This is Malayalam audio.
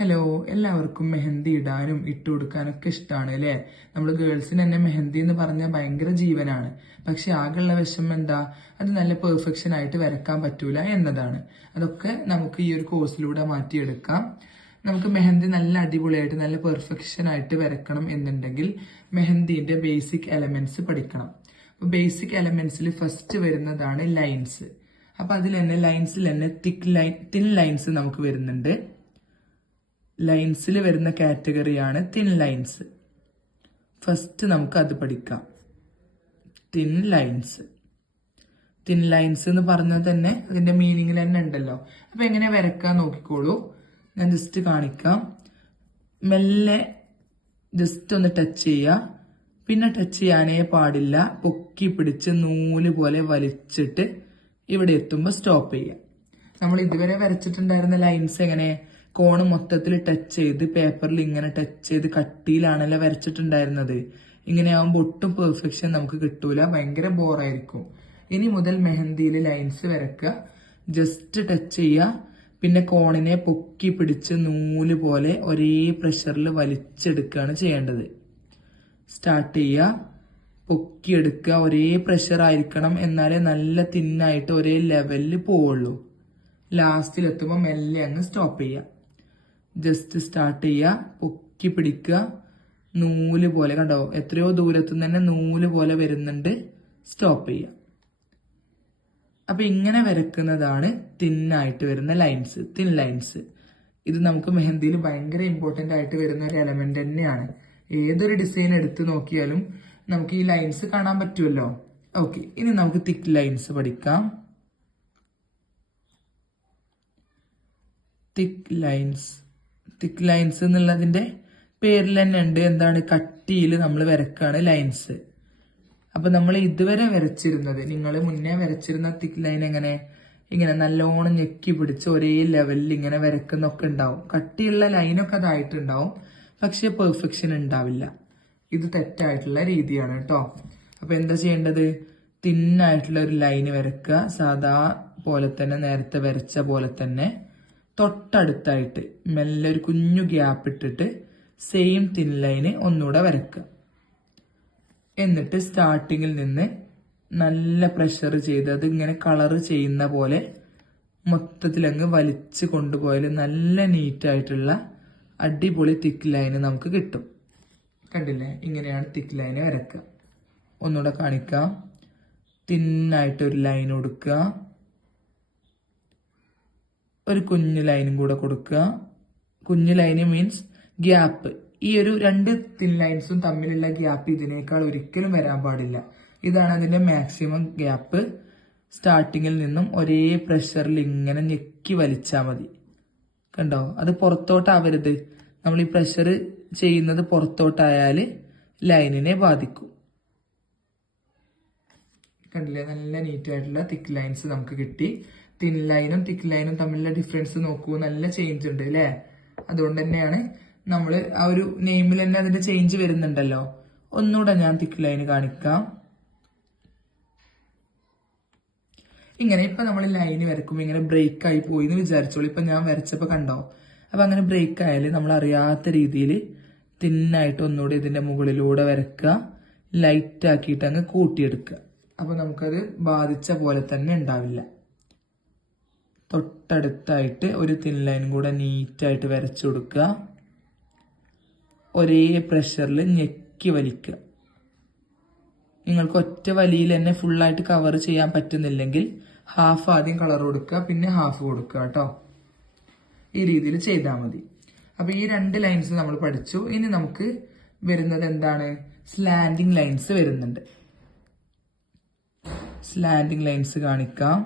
ഹലോ, എല്ലാവർക്കും മെഹന്തി ഇടാനും ഇട്ടുകൊടുക്കാനൊക്കെ ഇഷ്ടമാണ് അല്ലേ? നമ്മൾ ഗേൾസിന് തന്നെ മെഹന്തി എന്ന് പറഞ്ഞാൽ ഭയങ്കര ജീവനാണ്. പക്ഷെ ആകെയുള്ള വിഷമം എന്താ? അത് നല്ല പെർഫെക്ഷൻ ആയിട്ട് വരക്കാൻ പറ്റൂല എന്നതാണ്. അതൊക്കെ നമുക്ക് ഈ ഒരു കോഴ്സിലൂടെ മാറ്റിയെടുക്കാം. നമുക്ക് മെഹന്തി നല്ല അടിപൊളിയായിട്ട് നല്ല പെർഫെക്ഷൻ ആയിട്ട് വരക്കണം എന്നുണ്ടെങ്കിൽ മെഹന്തിന്റെ ബേസിക് എലമെന്റ്സ് പഠിക്കണം. ബേസിക് എലമെന്റ്സിൽ ഫസ്റ്റ് വരുന്നതാണ് ലൈൻസ്. അപ്പൊ അതിൽ തന്നെ ലൈൻസിൽ തന്നെ തിൻ ലൈൻസ് നമുക്ക് വരുന്നുണ്ട്. ലൈൻസിൽ വരുന്ന കാറ്റഗറിയാണ് തിൻ ലൈൻസ്. ഫസ്റ്റ് നമുക്ക് അത് പഠിക്കാം. തിൻ ലൈൻസ് എന്ന് പറഞ്ഞാൽ തന്നെ അതിന്റെ മീനിങ്ങിൽ തന്നെ ഉണ്ടല്ലോ. അപ്പൊ എങ്ങനെ വരക്കാൻ നോക്കിക്കോളൂ. ഞാൻ ജസ്റ്റ് കാണിക്കാം. മെല്ലെ ജസ്റ്റ് ഒന്ന് ടച്ച് ചെയ്യുക. പിന്നെ ടച്ച് ചെയ്യാനേ പാടില്ല. പൊക്കി പിടിച്ച് നൂല് പോലെ വലിച്ചിട്ട് ഇവിടെ എത്തുമ്പോൾ സ്റ്റോപ്പ് ചെയ്യുക. നമ്മൾ ഇതുവരെ വരച്ചിട്ടുണ്ടായിരുന്ന ലൈൻസ് എങ്ങനെ കോണ് മൊത്തത്തിൽ ടച്ച് ചെയ്ത് പേപ്പറിൽ ഇങ്ങനെ ടച്ച് ചെയ്ത് കട്ടിയിലാണല്ലോ വരച്ചിട്ടുണ്ടായിരുന്നത്. ഇങ്ങനെ ആവുമ്പോൾ ഒട്ടും പെർഫെക്ഷൻ നമുക്ക് കിട്ടൂല, ഭയങ്കര ബോറായിരിക്കും. ഇനി മുതൽ മെഹന്തിയിൽ ലൈൻസ് വരക്കുക. ജസ്റ്റ് ടച്ച് ചെയ്യുക. പിന്നെ കോണിനെ പൊക്കി പിടിച്ച് നൂല് പോലെ ഒരേ പ്രഷറിൽ വലിച്ചെടുക്കുകയാണ് ചെയ്യേണ്ടത്. സ്റ്റാർട്ട് ചെയ്യുക, പൊക്കിയെടുക്കുക. ഒരേ പ്രഷർ ആയിരിക്കണം, എന്നാലേ നല്ല തിന്നായിട്ട് ഒരേ ലെവലിൽ പോവുള്ളൂ. ലാസ്റ്റിൽ എത്തുമ്പോൾ മെല്ലെ അങ്ങ് സ്റ്റോപ്പ് ചെയ്യുക. ജസ്റ്റ് സ്റ്റാർട്ട് ചെയ്യുക, പൊക്കി പിടിക്കുക. നൂല് പോലെ കണ്ടോ, എത്രയോ ദൂരത്തു നിന്ന് തന്നെ നൂല് പോലെ വരുന്നുണ്ട്. സ്റ്റോപ്പ് ചെയ്യുക. അപ്പൊ ഇങ്ങനെ വരക്കുന്നതാണ് തിന്നായിട്ട് വരുന്ന ലൈൻസ്, തിൻ ലൈൻസ്. ഇത് നമുക്ക് മെഹന്തിയിൽ ഭയങ്കര ഇമ്പോർട്ടന്റ് ആയിട്ട് വരുന്ന ഒരു എലമെന്റ് തന്നെയാണ്. ഏതൊരു ഡിസൈൻ എടുത്ത് നോക്കിയാലും നമുക്ക് ഈ ലൈൻസ് കാണാൻ പറ്റുമല്ലോ. ഓക്കെ, ഇനി നമുക്ക് തിക്ക് ലൈൻസ് പഠിക്കാം. തിക്ക് ലൈൻസ് എന്നുള്ളതിന്റെ പേരിൽ തന്നെ ഉണ്ട്. എന്താണ്? കട്ടിയിൽ നമ്മൾ വരക്കാണ് ലൈൻസ്. അപ്പൊ നമ്മൾ ഇതുവരെ വരച്ചിരുന്നത്, നിങ്ങൾ മുന്നേ വരച്ചിരുന്ന തിക്ക് ലൈൻ എങ്ങനെ ഇങ്ങനെ നല്ലോണം ഞെക്കി പിടിച്ച് ഒരേ ലെവലിൽ ഇങ്ങനെ വരക്കുന്നൊക്കെ ഉണ്ടാവും. കട്ടിയുള്ള ലൈനൊക്കെ അതായിട്ടുണ്ടാവും, പക്ഷെ പെർഫെക്ഷൻ ഉണ്ടാവില്ല. ഇത് തെറ്റായിട്ടുള്ള രീതിയാണ് കേട്ടോ. അപ്പൊ എന്താ ചെയ്യേണ്ടത്? തിന്നായിട്ടുള്ള ഒരു ലൈന് വരക്കുക. സാധാ പോലെ തന്നെ, നേരത്തെ വരച്ച പോലെ തന്നെ തൊട്ടടുത്തായിട്ട് മെല്ലെ ഒരു കുഞ്ഞു ഗ്യാപ്പ് ഇട്ടിട്ട് സെയിം തിൻ ലൈന് ഒന്നുകൂടെ വരക്കുക. എന്നിട്ട് സ്റ്റാർട്ടിങ്ങിൽ നിന്ന് നല്ല പ്രഷർ ചെയ്ത് അത് ഇങ്ങനെ കളർ ചെയ്യുന്ന പോലെ മൊത്തത്തിലങ്ങ് വലിച്ചു കൊണ്ടുപോയാൽ നല്ല നീറ്റായിട്ടുള്ള അടിപൊളി തിക്ക് ലൈന് നമുക്ക് കിട്ടും. കണ്ടില്ലേ? ഇങ്ങനെയാണ് തിക്ക് ലൈന് വരക്കുക. ഒന്നുകൂടെ കാണിക്കാം. തിന്നായിട്ട് ഒരു ലൈൻ കൊടുക്കുക. ഒരു കുഞ്ഞു ലൈനും കൂടെ കൊടുക്കുക. കുഞ്ഞു ലൈന് മീൻസ് ഗ്യാപ്പ്. ഈ ഒരു രണ്ട് തിൻ ലൈൻസും തമ്മിലുള്ള ഗ്യാപ്പ് ഇതിനേക്കാൾ ഒരിക്കലും വരാൻ പാടില്ല. ഇതാണ് അതിന്റെ മാക്സിമം ഗ്യാപ്പ്. സ്റ്റാർട്ടിങ്ങിൽ നിന്നും ഒരേ പ്രഷറിൽ ഇങ്ങനെ ഞെക്കി വലിച്ചാൽ മതി. കണ്ടോ? അത് പുറത്തോട്ടാവരുത്. നമ്മൾ ഈ പ്രഷർ ചെയ്യുന്നത് പുറത്തോട്ടായാൽ ലൈനിനെ ബാധിക്കും. കണ്ടില്ലേ? നല്ല നീറ്റായിട്ടുള്ള തിക്ക് ലൈൻസ് നമുക്ക് കിട്ടി. തിൻ ലൈനും തിക്ക് ലൈനും തമ്മിലുള്ള ഡിഫറൻസ് നോക്കൂ, നല്ല ചേഞ്ച് ഉണ്ട് അല്ലേ? അതുകൊണ്ട് തന്നെയാണ് നമ്മൾ ആ ഒരു നെയിമിൽ തന്നെ അതിന്റെ ചേഞ്ച് വരുന്നുണ്ടല്ലോ. ഒന്നുകൂടെ ഞാൻ തിക്ക് ലൈന് കാണിക്കാം. ഇങ്ങനെ ഇപ്പൊ നമ്മൾ ലൈന് വരക്കുമ്പോൾ ഇങ്ങനെ ബ്രേക്ക് ആയി പോയി എന്ന് വിചാരിച്ചോളൂ. ഇപ്പൊ ഞാൻ വരച്ചപ്പോ കണ്ടോ? അപ്പൊ അങ്ങനെ ബ്രേക്ക് ആയാല് നമ്മൾ അറിയാത്ത രീതിയിൽ തിന്നായിട്ട് ഒന്നുകൂടെ ഇതിന്റെ മുകളിലൂടെ വരക്കുക. ലൈറ്റ് ആക്കിയിട്ട് അങ്ങ് കൂട്ടിയെടുക്കുക. അപ്പൊ നമുക്കത് ബാധിച്ച പോലെ തന്നെ ഉണ്ടാവില്ല. തൊട്ടടുത്തായിട്ട് ഒരു തിൻ ലൈൻ കൂടെ നീറ്റായിട്ട് വരച്ചു കൊടുക്കുക. ഒരേ പ്രഷറിൽ ഞെക്കി വലിക്കുക. നിങ്ങൾക്ക് ഒറ്റ വലിയിൽ തന്നെ ഫുള്ളായിട്ട് കവർ ചെയ്യാൻ പറ്റുന്നില്ലെങ്കിൽ ഹാഫ് ആദ്യം കളർ കൊടുക്കുക, പിന്നെ ഹാഫ് കൊടുക്കുക കേട്ടോ. ഈ രീതിയിൽ ചെയ്താൽ മതി. അപ്പൊ ഈ രണ്ട് ലൈൻസ് നമ്മൾ പഠിച്ചു. ഇനി നമുക്ക് വരുന്നത് എന്താണ്? സ്ലാൻഡിങ് ലൈൻസ് വരുന്നുണ്ട്. സ്ലാൻഡിങ് ലൈൻസ് കാണിക്കാം.